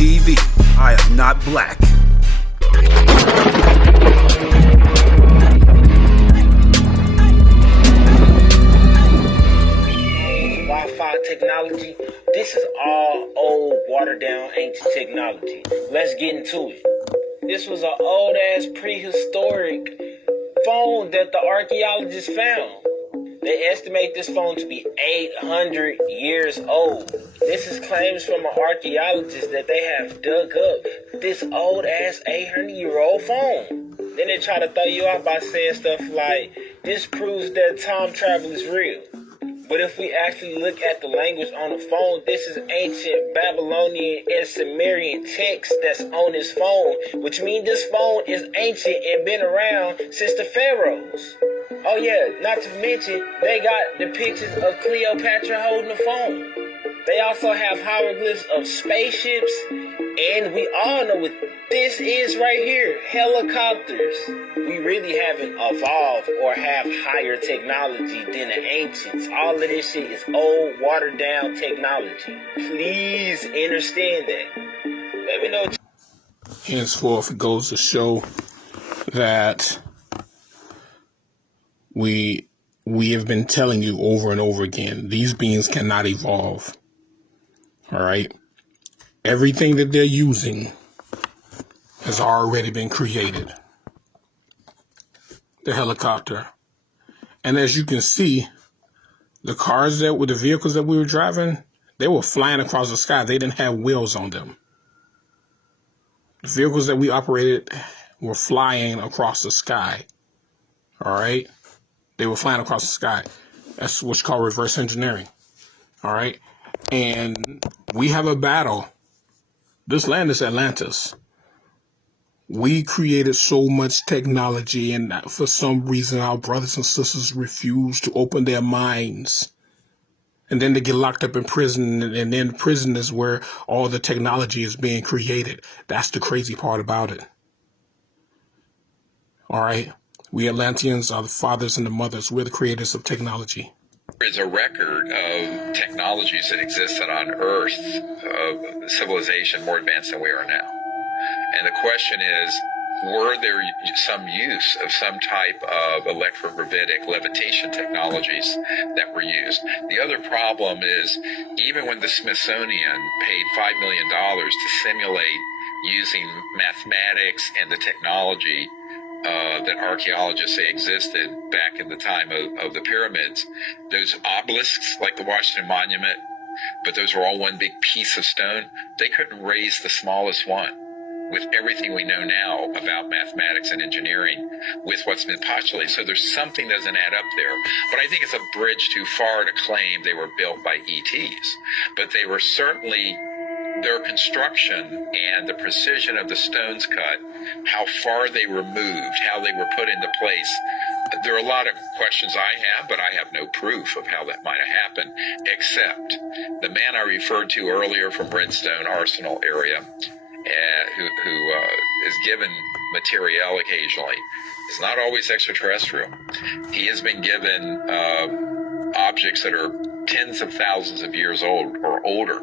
TV. I am not black. Wi-Fi technology, this is all old, watered-down, ancient technology. Let's get into it. This was an old-ass prehistoric phone that the archaeologists found. They estimate this phone to be 800 years old. This is claims from an archaeologist that they have dug up this old-ass 800-year-old phone. Then they try to throw you off by saying stuff like, this proves that time travel is real. But if we actually look at the language on the phone, this is ancient Babylonian and Sumerian text that's on this phone, which means this phone is ancient and been around since the pharaohs. Oh yeah, not to mention, they got depictions of Cleopatra holding the phone. They also have hieroglyphs of spaceships, and we all know what this is right here, helicopters. We really haven't evolved or have higher technology than the ancients. All of this shit is old, watered down technology. Please understand that. Let me know. Henceforth, it goes to show that we have been telling you over and over again, these beings cannot evolve. All right. Everything that they're using has already been created. The helicopter. And as you can see, the vehicles that we were driving, they were flying across the sky. They didn't have wheels on them. The vehicles that we operated were flying across the sky. All right. They were flying across the sky. That's what's called reverse engineering. All right. And we have a battle. This land is Atlantis. We created so much technology, and for some reason our brothers and sisters refuse to open their minds. And then they get locked up in prison, and then prison is where all the technology is being created. That's the crazy part about it. All right? We Atlanteans are the fathers and the mothers. We're the creators of technology. There is a record of technologies that existed on Earth, of civilization more advanced than we are now. And the question is, were there some use of some type of electrogravitic levitation technologies that were used? The other problem is, even when the Smithsonian paid $5 million to simulate using mathematics and the technology that archaeologists say existed back in the time of the pyramids, those obelisks like the Washington Monument, but those were all one big piece of stone, they couldn't raise the smallest one. With everything we know now about mathematics and engineering, with what's been postulated. So there's something that doesn't add up there. But I think it's a bridge too far to claim they were built by ETs. But they were certainly, their construction and the precision of the stones cut, how far they were moved, how they were put into place. There are a lot of questions I have, but I have no proof of how that might have happened, except the man I referred to earlier from Redstone Arsenal area, who is given material occasionally, is not always extraterrestrial. He has been given objects that are tens of thousands of years old or older,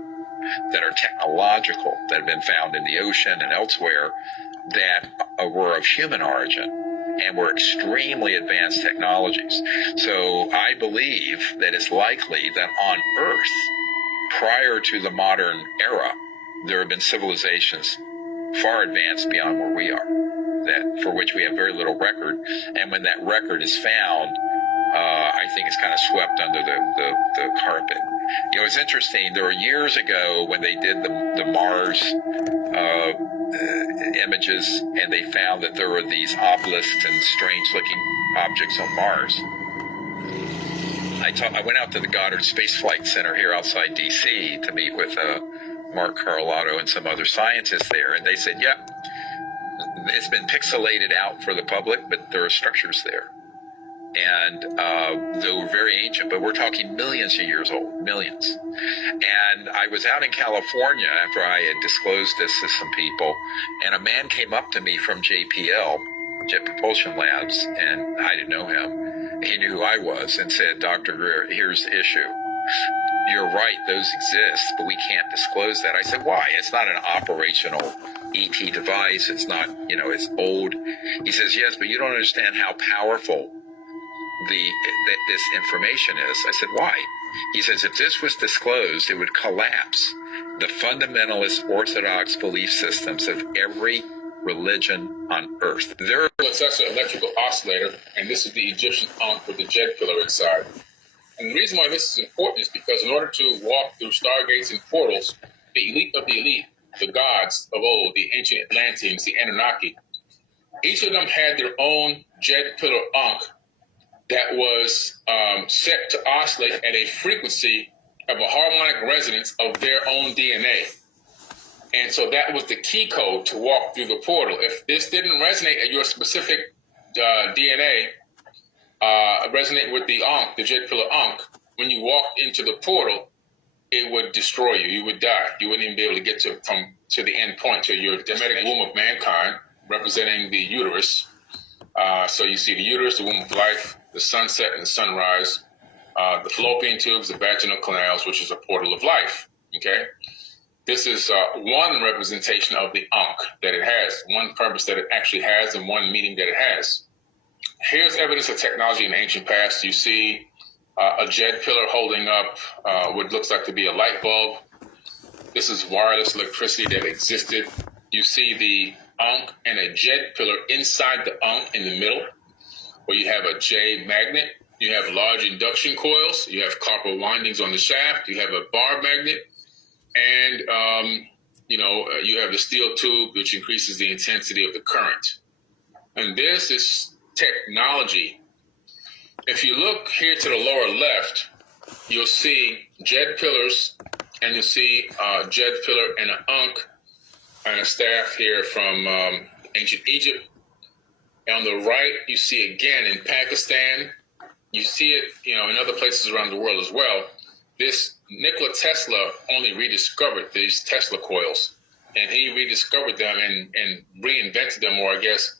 that are technological, that have been found in the ocean and elsewhere, that were of human origin and were extremely advanced technologies. So I believe that it's likely that on Earth, prior to the modern era, there have been civilizations far advanced beyond where we are, that for which we have very little record. And when that record is found, I think it's kind of swept under the carpet. You know, it's interesting. There were years ago when they did the Mars images, and they found that there were these obelisks and strange-looking objects on Mars. I went out to the Goddard Space Flight Center here outside D.C. to meet with Mark Carlotta and some other scientists there, and they said, yeah, it's been pixelated out for the public, but there are structures there. And they were very ancient, but we're talking millions of years old, millions. And I was out in California after I had disclosed this to some people, and a man came up to me from JPL, Jet Propulsion Labs, and I didn't know him. He knew who I was and said, Dr. Greer, here's the issue. you're right, those exist, but we can't disclose that. I said, why? It's not an operational ET device. It's not, it's old. He says, yes, but you don't understand how powerful this information is. I said, why? He says, if this was disclosed, it would collapse the fundamentalist orthodox belief systems of every religion on earth. It's actually an electrical oscillator, and this is the Egyptian ankh with the jet pillar inside. And the reason why this is important is because in order to walk through stargates and portals, the elite of the elite, the gods of old, the ancient Atlanteans, the Anunnaki, each of them had their own jet pillar ankh that was set to oscillate at a frequency of a harmonic resonance of their own DNA. And so that was the key code to walk through the portal. If this didn't resonate at your specific DNA, resonate with the ankh, the jet pillar ankh, when you walked into the portal, it would destroy you. You would die. You wouldn't even be able to get to the end point, to your genetic womb of mankind, representing the uterus. So you see the uterus, the womb of life, the sunset and the sunrise, the fallopian tubes, the vaginal canals, which is a portal of life. Okay? This is one representation of the ankh that it has, one purpose that it actually has, and one meaning that it has. Here's evidence of technology in the ancient past. You see a jet pillar holding up what looks like to be a light bulb. This is wireless electricity that existed. You see the ankh and a jet pillar inside the ankh in the middle, where you have a J magnet. You have large induction coils. You have copper windings on the shaft. You have a bar magnet. And, you have the steel tube, which increases the intensity of the current. And this is technology. If you look here to the lower left, you'll see jet pillars, and you'll see a jet pillar and an ankh and a staff here from ancient Egypt. And on the right, you see again in Pakistan. You see it, in other places around the world as well. This Nikola Tesla only rediscovered these Tesla coils, and he rediscovered them and reinvented them, or I guess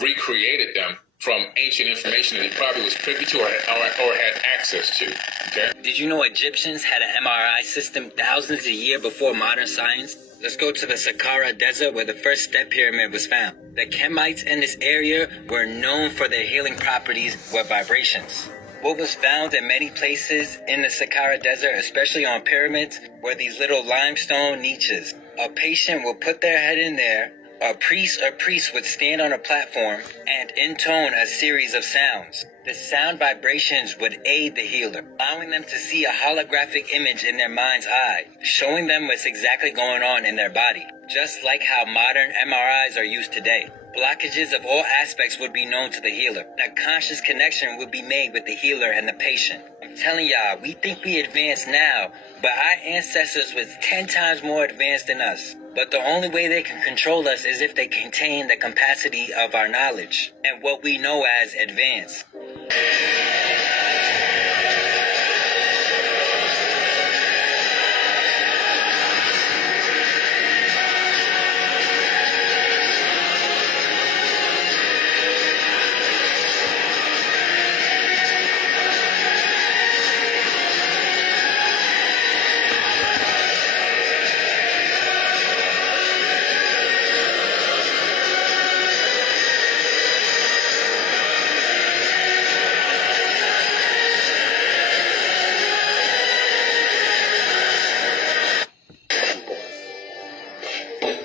recreated them from ancient information that he probably was privy to or had access to. Okay? Did you know Egyptians had an MRI system thousands of years before modern science? Let's go to the Saqqara Desert where the first step pyramid was found. The Kemites in this area were known for their healing properties with vibrations. What was found in many places in the Saqqara Desert, especially on pyramids, were these little limestone niches. A patient would put their head in there, a priest or priest would stand on a platform and intone a series of sounds. The sound vibrations would aid the healer, allowing them to see a holographic image in their mind's eye, showing them what's exactly going on in their body, just like how modern MRIs are used today. Blockages of all aspects would be known to the healer. A conscious connection would be made with the healer and the patient. I'm telling y'all, we think we advanced now, but our ancestors was 10 times more advanced than us. But the only way they can control us is if they contain the capacity of our knowledge and what we know as advance.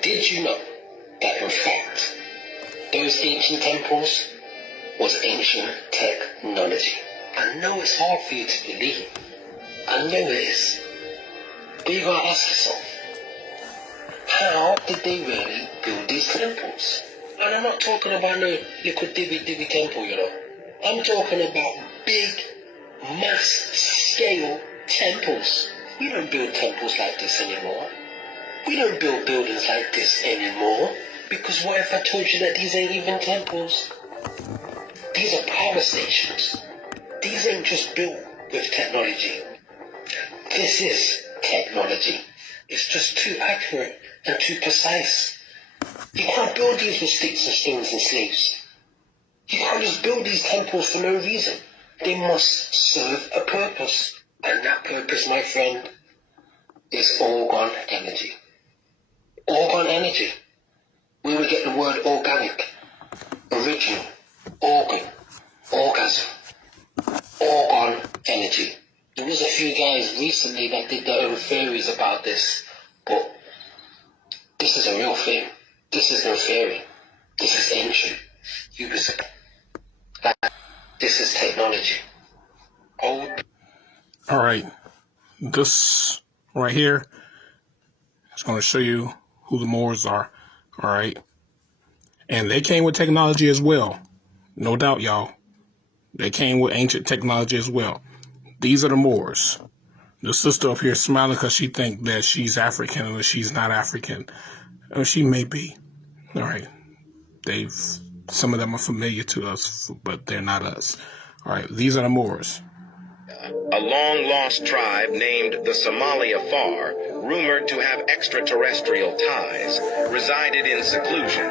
Did you know that in fact, those ancient temples was ancient technology? I know it's hard for you to believe. I know it is. But you gotta ask yourself, how did they really build these temples? And I'm not talking about no little divvy temple, I'm talking about big, mass scale temples. We don't build temples like this anymore. We don't build buildings like this anymore, because what if I told you that these ain't even temples? These are power stations. These ain't just built with technology. This is technology. It's just too accurate and too precise. You can't build these with sticks and stones and slaves. You can't just build these temples for no reason. They must serve a purpose. And that purpose, my friend, is orgone energy. Orgone energy. Where we get the word organic, original, organ, orgasm, orgone energy. There was a few guys recently that did their own theories about this, but this is a real thing. This is no theory. This is ancient. This is technology. Old. All right. This right here is going to show you who the Moors are. All right. And they came with technology as well. No doubt, y'all. They came with ancient technology as well. These are the Moors. The sister up here is smiling because she thinks that she's African and she's not African. Or she may be. All right. Some of them are familiar to us, but they're not us. All right. These are the Moors. A long-lost tribe named the Somali Afar, rumored to have extraterrestrial ties, resided in seclusion,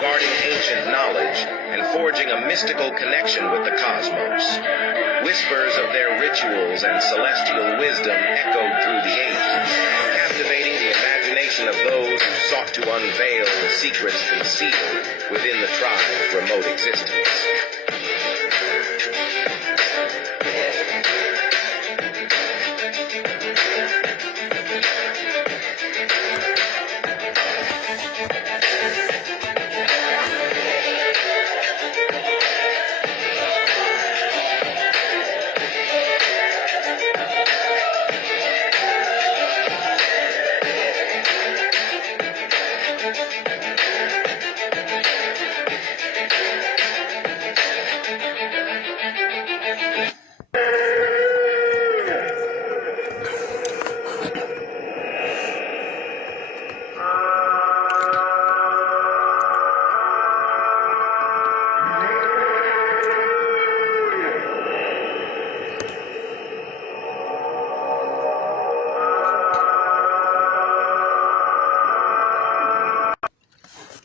guarding ancient knowledge and forging a mystical connection with the cosmos. Whispers of their rituals and celestial wisdom echoed through the ages, captivating the imagination of those who sought to unveil the secrets concealed within the tribe's remote existence.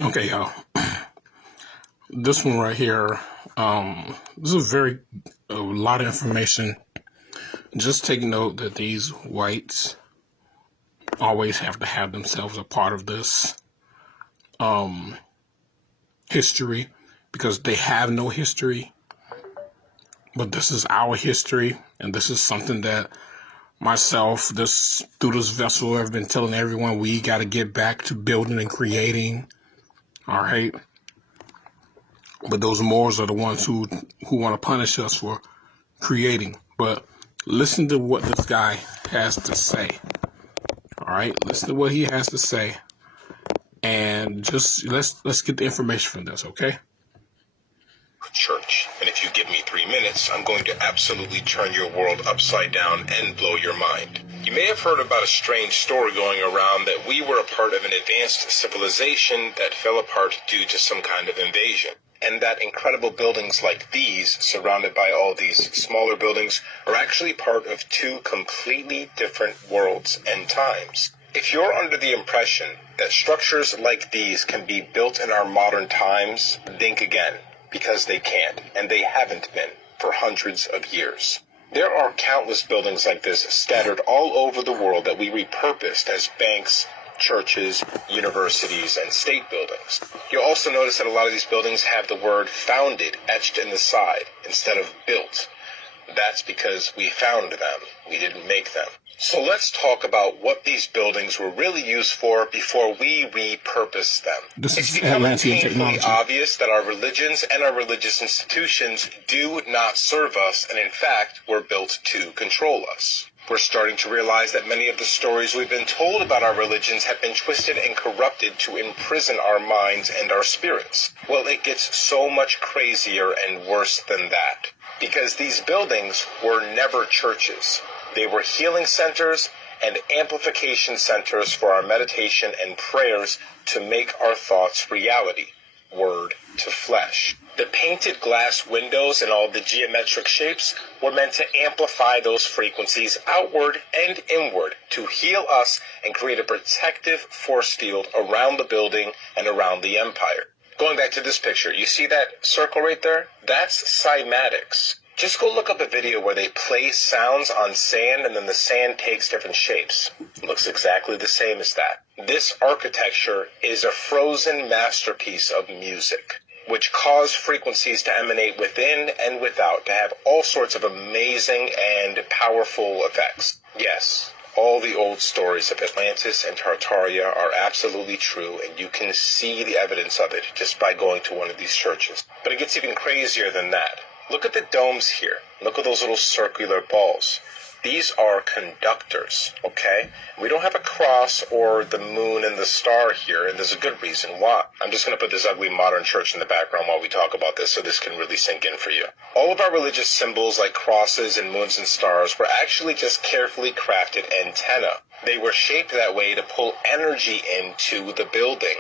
Okay, y'all. This one right here, this is a lot of information. Just take note that these whites always have to have themselves a part of this history, because they have no history. But this is our history, and this is something that myself, through this vessel, I've been telling everyone we got to get back to building and creating. All right. But those Moors are the ones who want to punish us for creating. But listen to what this guy has to say. All right. Listen to what he has to say. And just let's get the information from this, okay? Church, and if you give me 3 minutes, I'm going to absolutely turn your world upside down and blow your mind. You may have heard about a strange story going around that we were a part of an advanced civilization that fell apart due to some kind of invasion, and that incredible buildings like these, surrounded by all these smaller buildings, are actually part of 2 completely different worlds and times. If you're under the impression that structures like these can be built in our modern times, think again. Because they can't, and they haven't been, for hundreds of years. There are countless buildings like this scattered all over the world that we repurposed as banks, churches, universities, and state buildings. You'll also notice that a lot of these buildings have the word founded etched in the side instead of built. That's because we found them. We didn't make them. So let's talk about what these buildings were really used for before we repurposed them. It's becoming painfully obvious that our religions and our religious institutions do not serve us, and in fact, were built to control us. We're starting to realize that many of the stories we've been told about our religions have been twisted and corrupted to imprison our minds and our spirits. Well, it gets so much crazier and worse than that. Because these buildings were never churches. They were healing centers and amplification centers for our meditation and prayers to make our thoughts reality, word to flesh. The painted glass windows and all the geometric shapes were meant to amplify those frequencies outward and inward to heal us and create a protective force field around the building and around the empire. Going back to this picture, you see that circle right there? That's cymatics. Just go look up a video where they play sounds on sand and then the sand takes different shapes. It looks exactly the same as that. This architecture is a frozen masterpiece of music, which cause frequencies to emanate within and without to have all sorts of amazing and powerful effects. Yes, all the old stories of Atlantis and Tartaria are absolutely true, and you can see the evidence of it just by going to one of these churches. But it gets even crazier than that. Look at the domes here. Look at those little circular balls. These are conductors, okay? We don't have a cross or the moon and the star here, and there's a good reason why. I'm just going to put this ugly modern church in the background while we talk about this so this can really sink in for you. All of our religious symbols like crosses and moons and stars were actually just carefully crafted antennae. They were shaped that way to pull energy into the building.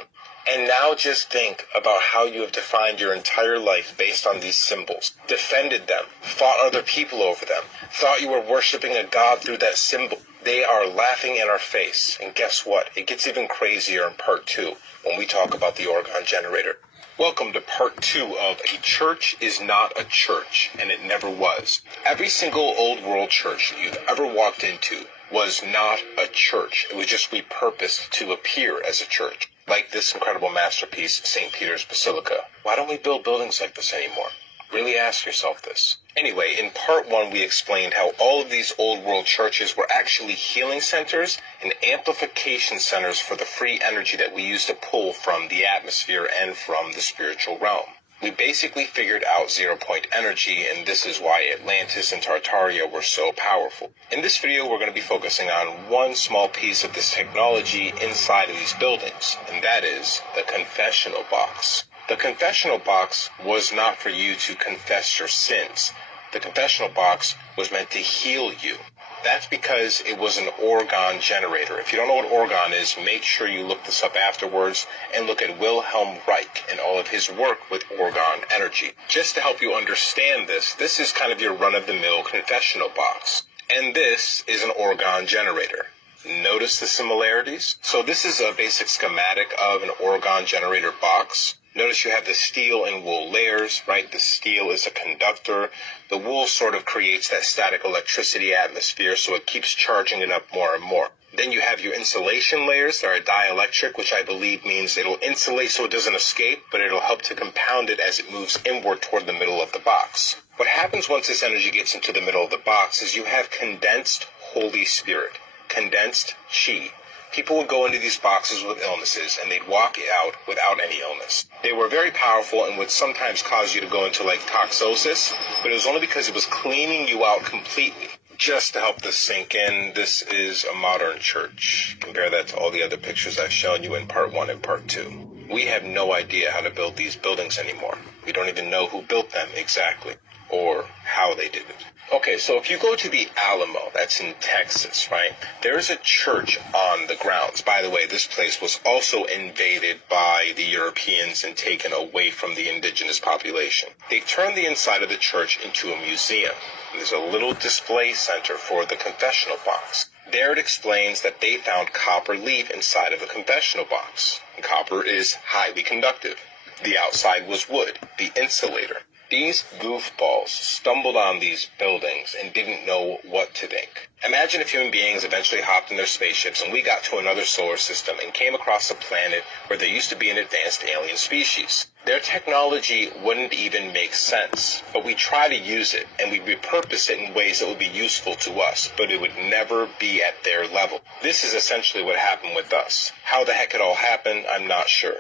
And now just think about how you have defined your entire life based on these symbols, defended them, fought other people over them, thought you were worshiping a god through that symbol. They are laughing in our face. And guess what? It gets even crazier in part 2 when we talk about the Orgone generator. Welcome to part 2 of A Church is Not a Church, and it never was. Every single old world church you've ever walked into was not a church. It was just repurposed to appear as a church. Like this incredible masterpiece, St. Peter's Basilica. Why don't we build buildings like this anymore? Really ask yourself this. Anyway, in part 1, we explained how all of these old world churches were actually healing centers and amplification centers for the free energy that we use to pull from the atmosphere and from the spiritual realm. We basically figured out zero-point energy, and this is why Atlantis and Tartaria were so powerful. In this video, we're going to be focusing on one small piece of this technology inside of these buildings, and that is the confessional box. The confessional box was not for you to confess your sins. The confessional box was meant to heal you. That's because it was an orgone generator. If you don't know what orgone is, make sure you look this up afterwards and look at Wilhelm Reich and all of his work with orgone energy. Just to help you understand this, this is kind of your run-of-the-mill confessional box. And this is an orgone generator. Notice the similarities? So this is a basic schematic of an orgone generator box. Notice you have the steel and wool layers, right? The steel is a conductor. The wool sort of creates that static electricity atmosphere, so it keeps charging it up more and more. Then you have your insulation layers that are dielectric, which I believe means it'll insulate so it doesn't escape, but it'll help to compound it as it moves inward toward the middle of the box. What happens once this energy gets into the middle of the box is you have condensed Holy Spirit, condensed Chi. People would go into these boxes with illnesses, and they'd walk out without any illness. They were very powerful and would sometimes cause you to go into like toxosis, but it was only because it was cleaning you out completely. Just to help this sink in, this is a modern church. Compare that to all the other pictures I've shown you in part 1 and part 2. We have no idea how to build these buildings anymore. We don't even know who built them exactly, or how they did it. Okay, so if you go to the Alamo, that's in Texas, right? There is a church on the grounds. By the way, this place was also invaded by the Europeans and taken away from the indigenous population. They turned the inside of the church into a museum. There's a little display center for the confessional box. There it explains that they found copper leaf inside of a confessional box. And copper is highly conductive. The outside was wood, the insulator. These goofballs stumbled on these buildings and didn't know what to think. Imagine if human beings eventually hopped in their spaceships and we got to another solar system and came across a planet where there used to be an advanced alien species. Their technology wouldn't even make sense, but we try to use it and we repurpose it in ways that would be useful to us, but it would never be at their level. This is essentially what happened with us. How the heck it all happened, I'm not sure.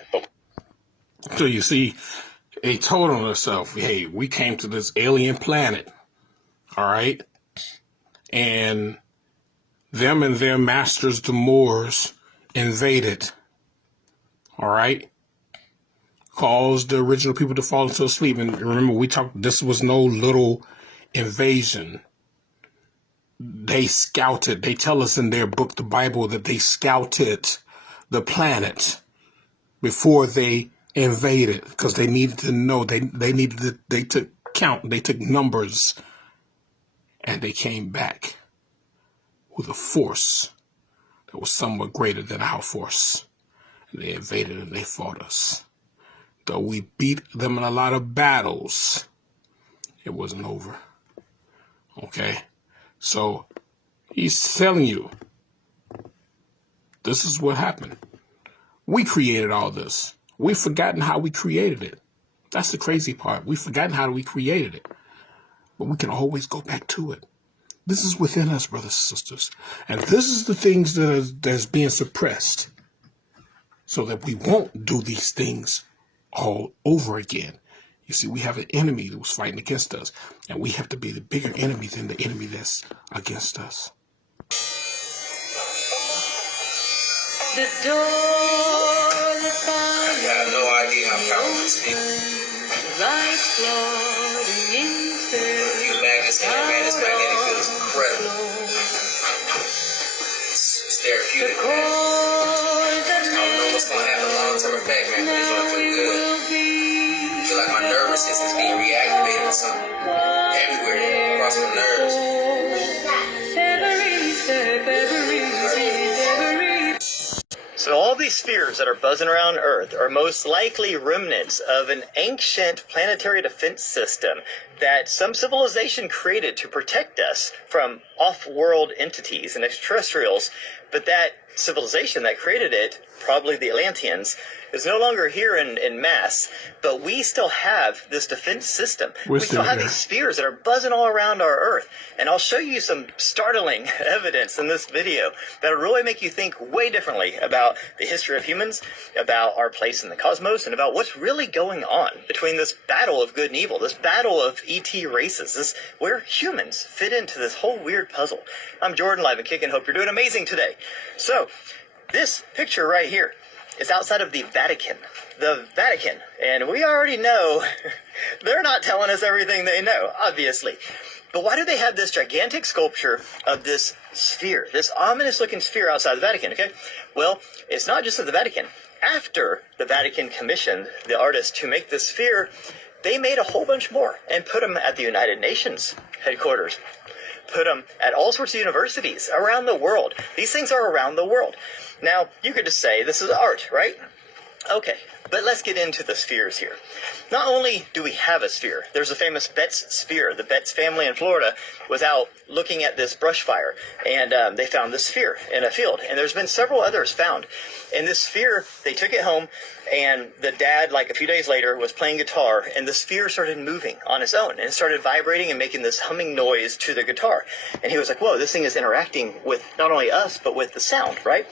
So you see, they told on themselves, hey, we came to this alien planet, all right? And them and their masters, the Moors, invaded, all right? Caused the original people to fall into sleep. And remember, we talked, this was no little invasion. They scouted. They tell us in their book, the Bible, that they scouted the planet before they invaded, because they needed to know, they took count, they took numbers, and they came back with a force that was somewhat greater than our force. And they invaded and they fought us. Though we beat them in a lot of battles, it wasn't over. Okay? So he's telling you, this is what happened. We created all this. We've forgotten how we created it. That's the crazy part. We've forgotten how we created it. But we can always go back to it. This is within us, brothers and sisters. And this is the things that's being suppressed so that we won't do these things all over again. You see, we have an enemy that was fighting against us, and we have to be the bigger enemy than the enemy that's against us. The door, the fire. I have no idea how powerful this is. Light floating in space. If you lag this in, man, this magnetic field is incredible. It's therapeutic, man. I don't know what's going to have a long-term effect, man, but it's going to feel good. I feel like my nervous system's being reactivated or something. Everywhere, across my nerves. Every step, every beat, So all these spheres that are buzzing around Earth are most likely remnants of an ancient planetary defense system that some civilization created to protect us from off-world entities and extraterrestrials. But that civilization that created it, probably the Atlanteans, is no longer here in mass, but we still have this defense system. We still have these spheres that are buzzing all around our Earth. And I'll show you some startling evidence in this video that'll really make you think way differently about the history of humans, about our place in the cosmos, and about what's really going on between this battle of good and evil, this battle of ET races, where humans fit into this whole weird puzzle. I'm Jordan, live and kicking. Hope you're doing amazing today. So, this picture right here is outside of the Vatican. The Vatican. And we already know they're not telling us everything they know, obviously. But why do they have this gigantic sculpture of this sphere, this ominous-looking sphere outside the Vatican, okay? Well, it's not just at the Vatican. After the Vatican commissioned the artist to make this sphere, they made a whole bunch more and put them at the United Nations headquarters. Put them at all sorts of universities around the world. These things are around the world. Now, you could just say this is art, right? Okay, but let's get into the spheres here. Not only do we have a sphere, there's a famous Betts sphere. The Betts family in Florida was out looking at this brush fire, and they found this sphere in a field. And there's been several others found. And this sphere, they took it home, and the dad, like a few days later, was playing guitar, and the sphere started moving on its own, and it started vibrating and making this humming noise to the guitar. And he was like, whoa, this thing is interacting with not only us, but with the sound, right?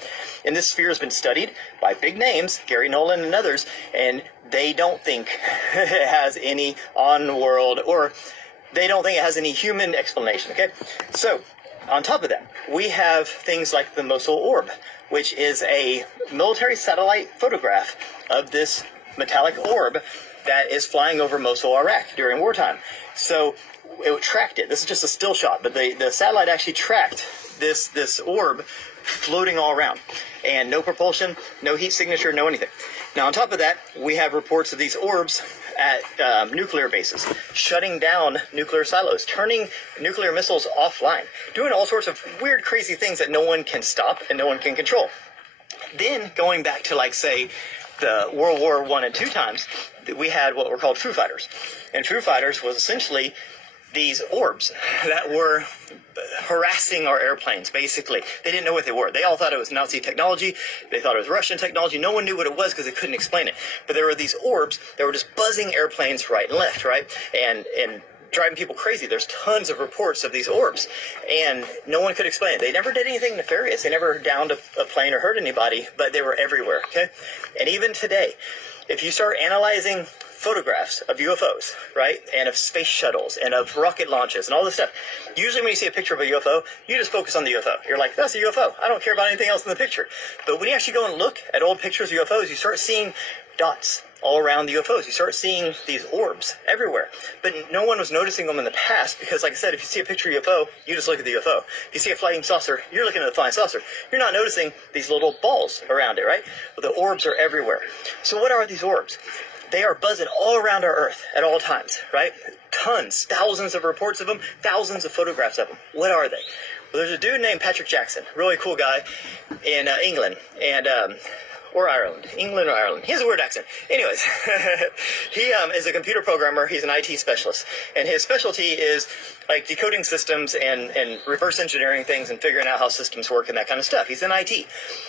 And this sphere has been studied by big names, Gary Nolan and others, and they don't think it has any on-world, or they don't think it has any human explanation, okay? So, on top of that, we have things like the Mosul orb, which is a military satellite photograph of this metallic orb that is flying over Mosul, Iraq during wartime. So it tracked it. This is just a still shot, but the satellite actually tracked this orb floating all around. And no propulsion, no heat signature, no anything. Now on top of that, we have reports of these orbs at nuclear bases, shutting down nuclear silos, turning nuclear missiles offline, doing all sorts of weird, crazy things that no one can stop and no one can control. Then, going back to, like, say, the World War I and II times, we had what were called Foo Fighters. And Foo Fighters was essentially these orbs that were harassing our airplanes, basically. They didn't know what they were. They all thought it was Nazi technology. They thought it was Russian technology. No one knew what it was because they couldn't explain it. But there were these orbs that were just buzzing airplanes right and left, right? And driving people crazy. There's tons of reports of these orbs, and no one could explain it. They never did anything nefarious. They never downed a plane or hurt anybody, but they were everywhere, okay? And even today, if you start analyzing photographs of UFOs, right, and of space shuttles, and of rocket launches, and all this stuff, usually when you see a picture of a UFO, you just focus on the UFO. You're like, that's a UFO. I don't care about anything else in the picture. But when you actually go and look at old pictures of UFOs, you start seeing dots all around the UFOs. You start seeing these orbs everywhere. But no one was noticing them in the past because, like I said, if you see a picture of a UFO, you just look at the UFO. If you see a flying saucer, you're looking at the flying saucer. You're not noticing these little balls around it, right? Well, the orbs are everywhere. So what are these orbs? They are buzzing all around our Earth at all times, right? Tons, thousands of reports of them, thousands of photographs of them. What are they? Well, there's a dude named Patrick Jackson, really cool guy in England, and or Ireland. England or Ireland. He has a weird accent. Anyways, he is a computer programmer. He's an IT specialist. And his specialty is like decoding systems and reverse engineering things and figuring out how systems work and that kind of stuff. He's in IT.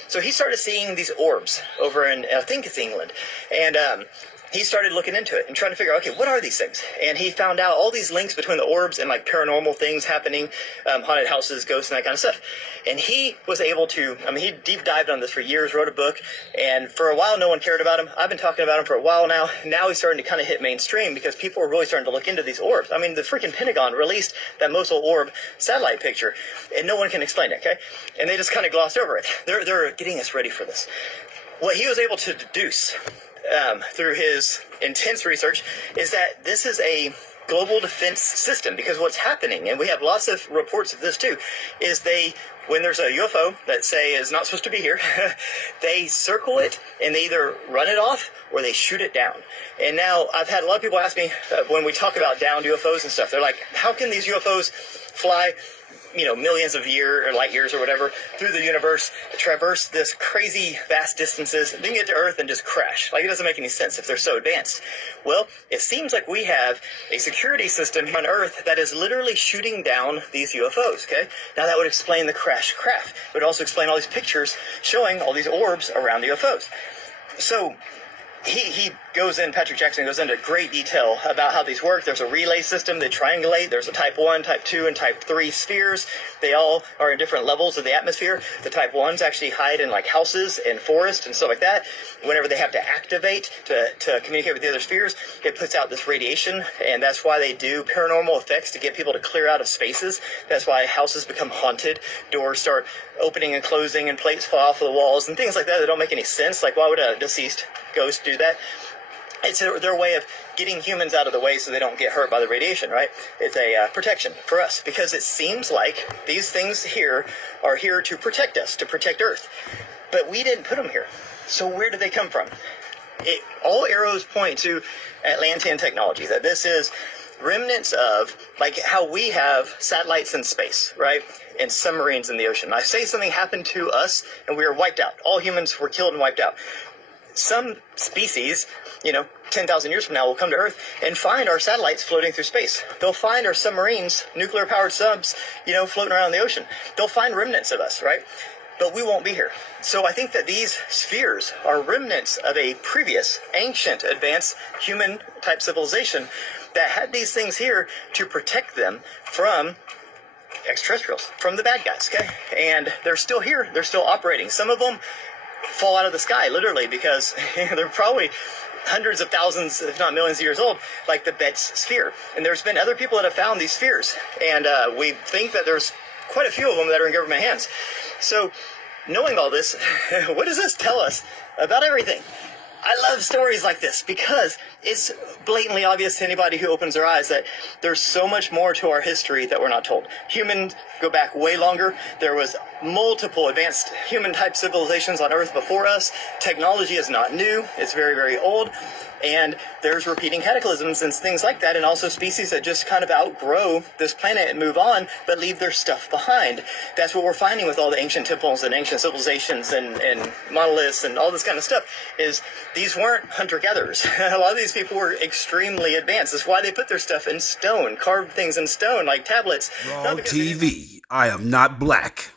So he started seeing these orbs over in, I think it's England. And he started looking into it and trying to figure out, okay, what are these things? And he found out all these links between the orbs and like paranormal things happening, haunted houses, ghosts, and that kind of stuff. And he was able to, he deep dived on this for years, wrote a book, and for a while no one cared about him. I've been talking about him for a while now. Now he's starting to kind of hit mainstream because people are really starting to look into these orbs. I mean, the freaking Pentagon released that Mosul orb satellite picture, and no one can explain it, okay? And they just kind of glossed over it. They're getting us ready for this. What he was able to deduce through his intense research is that this is a global defense system, because what's happening, and we have lots of reports of this too, is when there's a UFO that say is not supposed to be here, they circle it and they either run it off or they shoot it down. And now I've had a lot of people ask me when we talk about downed UFOs and stuff, they're like, how can these UFOs fly millions of light years or whatever through the universe, traverse this crazy vast distances, then get to Earth and just crash? Like, it doesn't make any sense if they're so advanced. Well, it seems like we have a security system here on Earth that is literally shooting down these UFOs, okay? Now that would explain the crash craft. It would also explain all these pictures showing all these orbs around the UFOs. So he goes in, Patrick Jackson goes into great detail about how these work. There's a relay system. They triangulate. There's a type 1, type 2, and type 3 spheres. They all are in different levels of the atmosphere. The type 1s actually hide in like houses and forests and stuff like that. Whenever they have to activate to communicate with the other spheres, it puts out this radiation, and that's why they do paranormal effects to get people to clear out of spaces. That's why houses become haunted. Doors start opening and closing, and plates fall off of the walls and things like that don't make any sense. Like, why would a deceased ghost do that? It's their way of getting humans out of the way so they don't get hurt by the radiation, right? It's a protection for us, because it seems like these things here are here to protect us, to protect Earth. But we didn't put them here. So where did they come from? All arrows point to Atlantean technology, that this is remnants of like how we have satellites in space, right? And submarines in the ocean. I say something happened to us and we were wiped out. All humans were killed and wiped out. Some species, 10,000 years from now will come to Earth and find our satellites floating through space. They'll find our submarines, nuclear-powered subs, floating around the ocean. They'll find remnants of us, right? But we won't be here. So I think that these spheres are remnants of a previous, ancient, advanced human-type civilization that had these things here to protect them from extraterrestrials, from the bad guys, okay? And they're still here. They're still operating. Some of them fall out of the sky, literally, because they're probably hundreds of thousands, if not millions of years old, like the Betz sphere. And there's been other people that have found these spheres, and we think that there's quite a few of them that are in government hands. So, knowing all this, what does this tell us about everything? I love stories like this because it's blatantly obvious to anybody who opens their eyes that there's so much more to our history that we're not told. Humans go back way longer. There was multiple advanced human-type civilizations on Earth before us. Technology is not new. It's very, very old. And there's repeating cataclysms and things like that, and also species that just kind of outgrow this planet and move on, but leave their stuff behind. That's what we're finding with all the ancient temples and ancient civilizations and monoliths and all this kind of stuff, is these weren't hunter-gatherers. A lot of these people were extremely advanced. That's why they put their stuff in stone, carved things in stone, like tablets. Wrong TV. I am not black.